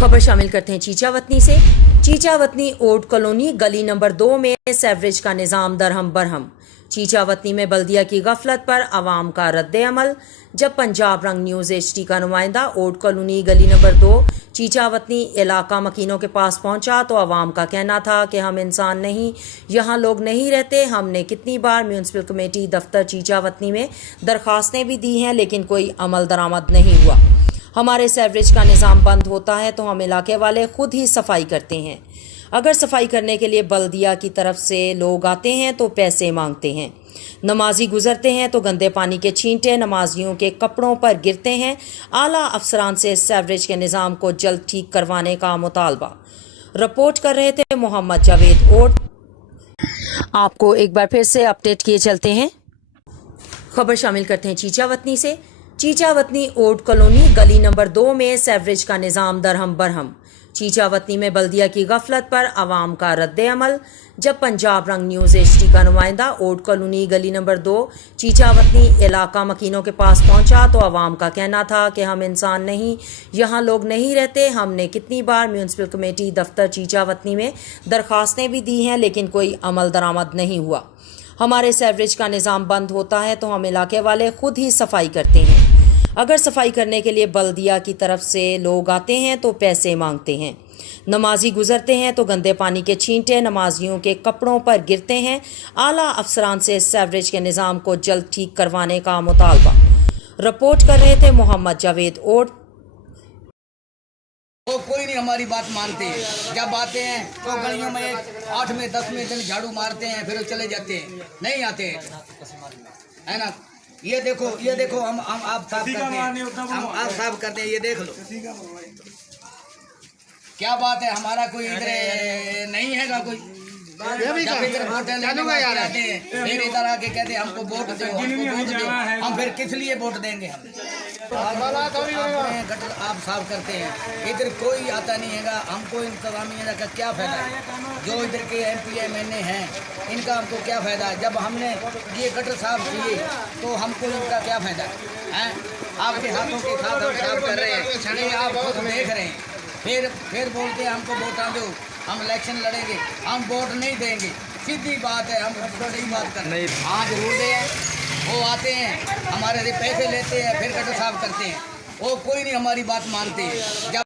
खबर शामिल करते हैं चीचावतनी से। चीचावतनी ओड कॉलोनी गली नंबर 2 में सेवरेज का निज़ाम दरहम बरहम। चीचावतनी में बल्दिया की गफलत पर आवाम का रद्द अमल। जब पंजाब रंग न्यूज़ HD का नुमाइंदा ओड कॉलोनी गली नंबर 2 चीचावतनी इलाका मकीनों के पास पहुंचा तो आवाम का कहना था कि हम इंसान नहीं, यहाँ लोग नहीं रहते। हमने कितनी बार म्यूनसिपल कमेटी दफ्तर चीचावतनी में दरखास्तें भी दी हैं, लेकिन कोई अमल दरामद नहीं हुआ। हमारे सेवरेज का निज़ाम बंद होता है तो हम इलाके वाले खुद ही सफाई करते हैं। अगर सफाई करने के लिए बल्दिया की तरफ से लोग आते हैं तो पैसे मांगते हैं। नमाजी गुजरते हैं तो गंदे पानी के छींटे नमाजियों के कपड़ों पर गिरते हैं। आला अफसरान से सेवरेज के निज़ाम को जल्द ठीक करवाने का मुतालबा। रिपोर्ट कर रहे थे मोहम्मद जावेद ओड। आपको एक बार फिर से अपडेट किए चलते हैं। खबर शामिल करते हैं चीचावतनी से। चीचावतनी ओड कॉलोनी गली नंबर 2 में सेवरेज का निज़ाम दरहम बरहम। चीचावतनी में बल्दिया की गफलत पर आवाम का रद्द अमल। जब पंजाब रंग न्यूज़ HD का नुमाइंदा ओड कॉलोनी गली नंबर 2 चीचावतनी इलाका मकीनों के पास पहुंचा तो आवाम का कहना था कि हम इंसान नहीं, यहाँ लोग नहीं रहते। हमने कितनी बार म्यूनसिपल कमेटी दफ्तर चीचावतनी में दरखास्तें भी दी हैं, लेकिन कोई अमल दरामद नहीं हुआ। हमारे सेवरेज का निज़ाम बंद होता है तो हम इलाके वाले खुद ही सफाई करते हैं। अगर सफाई करने के लिए बल्दिया की तरफ से लोग आते हैं तो पैसे मांगते हैं। नमाजी गुजरते हैं तो गंदे पानी के छींटे नमाजियों के कपड़ों पर गिरते हैं। आला अफसरान से सेवरेज के निज़ाम को जल्द ठीक करवाने का मुतालबा। रिपोर्ट कर रहे थे मोहम्मद जावेद ओड। वो कोई नहीं हमारी बात मानते। जब आते हैं तो गलियों में 8 में 10 में दिन झाड़ू मारते हैं, फिर वो चले जाते हैं, नहीं आते है ना। ये देखो हम आप साफ करते हैं, हम आप साफ करते हैं, ये देख लो क्या बात है। हमारा कोई इधर नहीं है कोई। जब इधर वोट आते हैं फिर इधर आके कहते हैं हमको वोट दो, हमको वोट दो। हम फिर किस लिए वोट देंगे? गटर आप साफ करते हैं, इधर कोई आता नहीं है। हमको इंतजामिया का क्या फायदा है? जो इधर के MP MNA हैं इनका हमको क्या फायदा? जब हमने ये गटर साफ किए तो हमको इनका क्या फायदा है? आपके हाथों के साथ हम साफ कर रहे हैं, ये आप खुद देख रहे हैं। फिर बोलते हैं हमको वोट दो, हम इलेक्शन लड़ेंगे, हम वोट नहीं देंगे। सीधी बात है, हम सही बात कर रहे हैं। हाँ जरूर दें। वो आते हैं हमारे से पैसे लेते हैं, फिर गटर साफ करते हैं। वो कोई नहीं हमारी बात मानते। जब